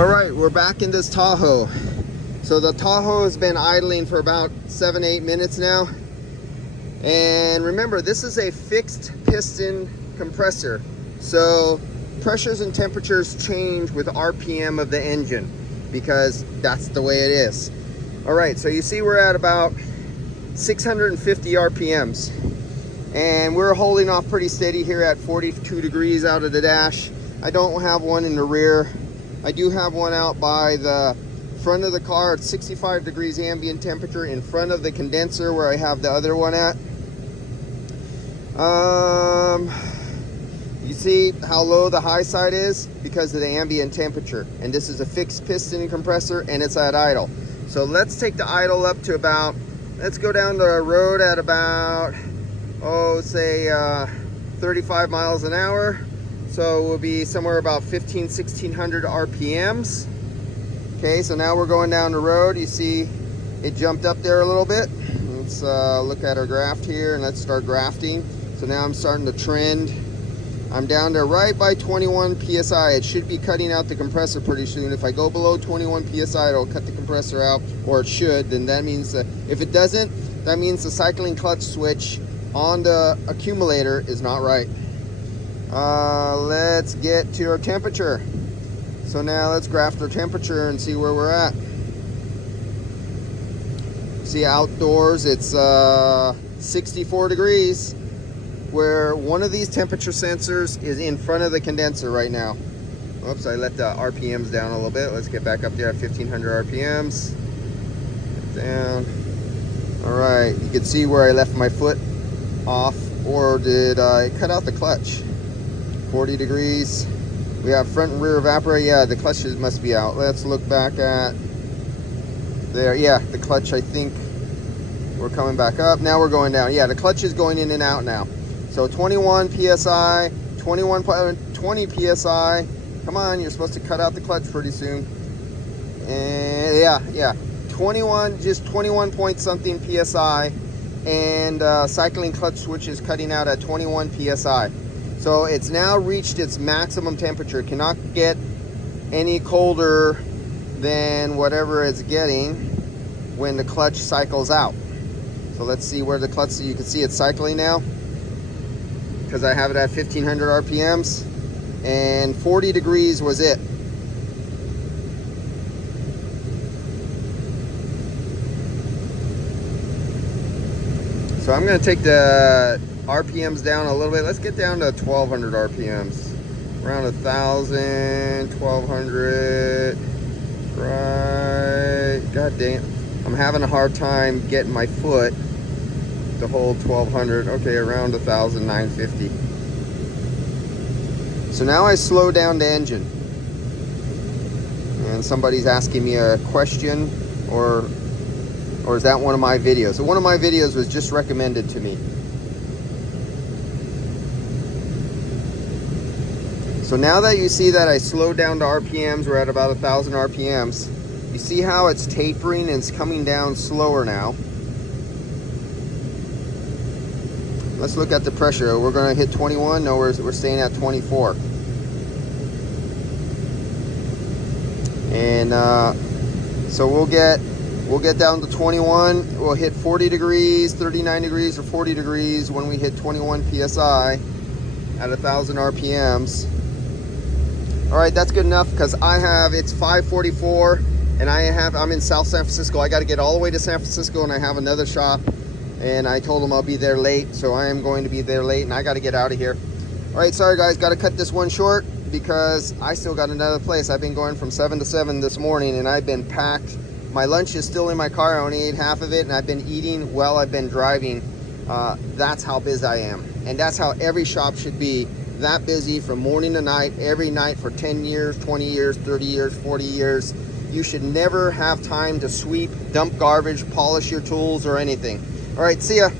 All right, we're back in this Tahoe. So the Tahoe has been idling for about 7-8 minutes now. And remember, this is a fixed piston compressor. So pressures and temperatures change with RPM of the engine because that's the way it is. All right, so you see we're at about 650 RPMs. And we're holding off pretty steady here at 42 degrees out of the dash. I don't have one in the rear. I do have one out by the front of the car at 65 degrees ambient temperature in front of the condenser where I have the other one at. You see how low the high side is because of the ambient temperature. And this is a fixed piston compressor and it's at idle. So let's take the idle up to about, let's go down the road at about, say 35 miles an hour. So we'll be somewhere about 1600 RPMs. Okay, so now we're going down the road. You see it jumped up there a little bit. Let's look at our graft here and let's start grafting. So now I'm starting to trend. I'm down there right by 21 PSI. It should be cutting out the compressor pretty soon. If I go below 21 PSI, it'll cut the compressor out, or it should. Then that means that if it doesn't, that means the cycling clutch switch on the accumulator is not right. Let's get to our temperature. So now let's graph our temperature and see where we're at. See, outdoors it's 64 degrees, where one of these temperature sensors is in front of the condenser right now. Oops, I let the RPMs down a little bit. Let's get back up there at 1500 RPMs. Down. All right, you can see where I left my foot off, or did I cut out the clutch? 40 degrees. We have front and rear evaporator. Yeah, the clutch must be out. Let's look back at there. Yeah, the clutch, I think we're coming back up. Now we're going down. Yeah, the clutch is going in and out now. So 21 PSI, 20 PSI. Come on, you're supposed to cut out the clutch pretty soon. And yeah, 21, just 21 point something PSI. And cycling clutch switch is cutting out at 21 PSI. So it's now reached its maximum temperature. It cannot get any colder than whatever it's getting when the clutch cycles out. So let's see where the clutch, so you can see it's cycling now because I have it at 1500 RPMs and 40 degrees was it. So I'm going to take the RPMs down a little bit. Let's get down to 1200 RPMs. Around 1000, 1200. Right. God damn. I'm having a hard time getting my foot to hold 1200. Okay, around 1950. So now I slow down the engine. And somebody's asking me a question, or is that one of my videos? So one of my videos was just recommended to me. So now that you see that I slowed down the RPMs, we're at about 1000 RPMs. You see how it's tapering and it's coming down slower now. Let's look at the pressure. We're going to hit 21. No, we're staying at 24. And so we'll get down to 21. We'll hit 40 degrees, 39 degrees, or 40 degrees when we hit 21 PSI at 1000 RPMs. All right, that's good enough because it's 5:44 and I'm in South San Francisco. I got to get all the way to San Francisco and I have another shop, and I told them I'll be there late, so I am going to be there late and I got to get out of here. All right, sorry guys, got to cut this one short because I still got another place. I've been going from 7 to 7 this morning and I've been packed. My lunch is still in my car. I only ate half of it and I've been eating while I've been driving. That's how busy I am, and that's how every shop should be. That busy from morning to night, every night for 10 years, 20 years, 30 years, 40 years. You should never have time to sweep, dump garbage, polish your tools or anything. All right, see ya.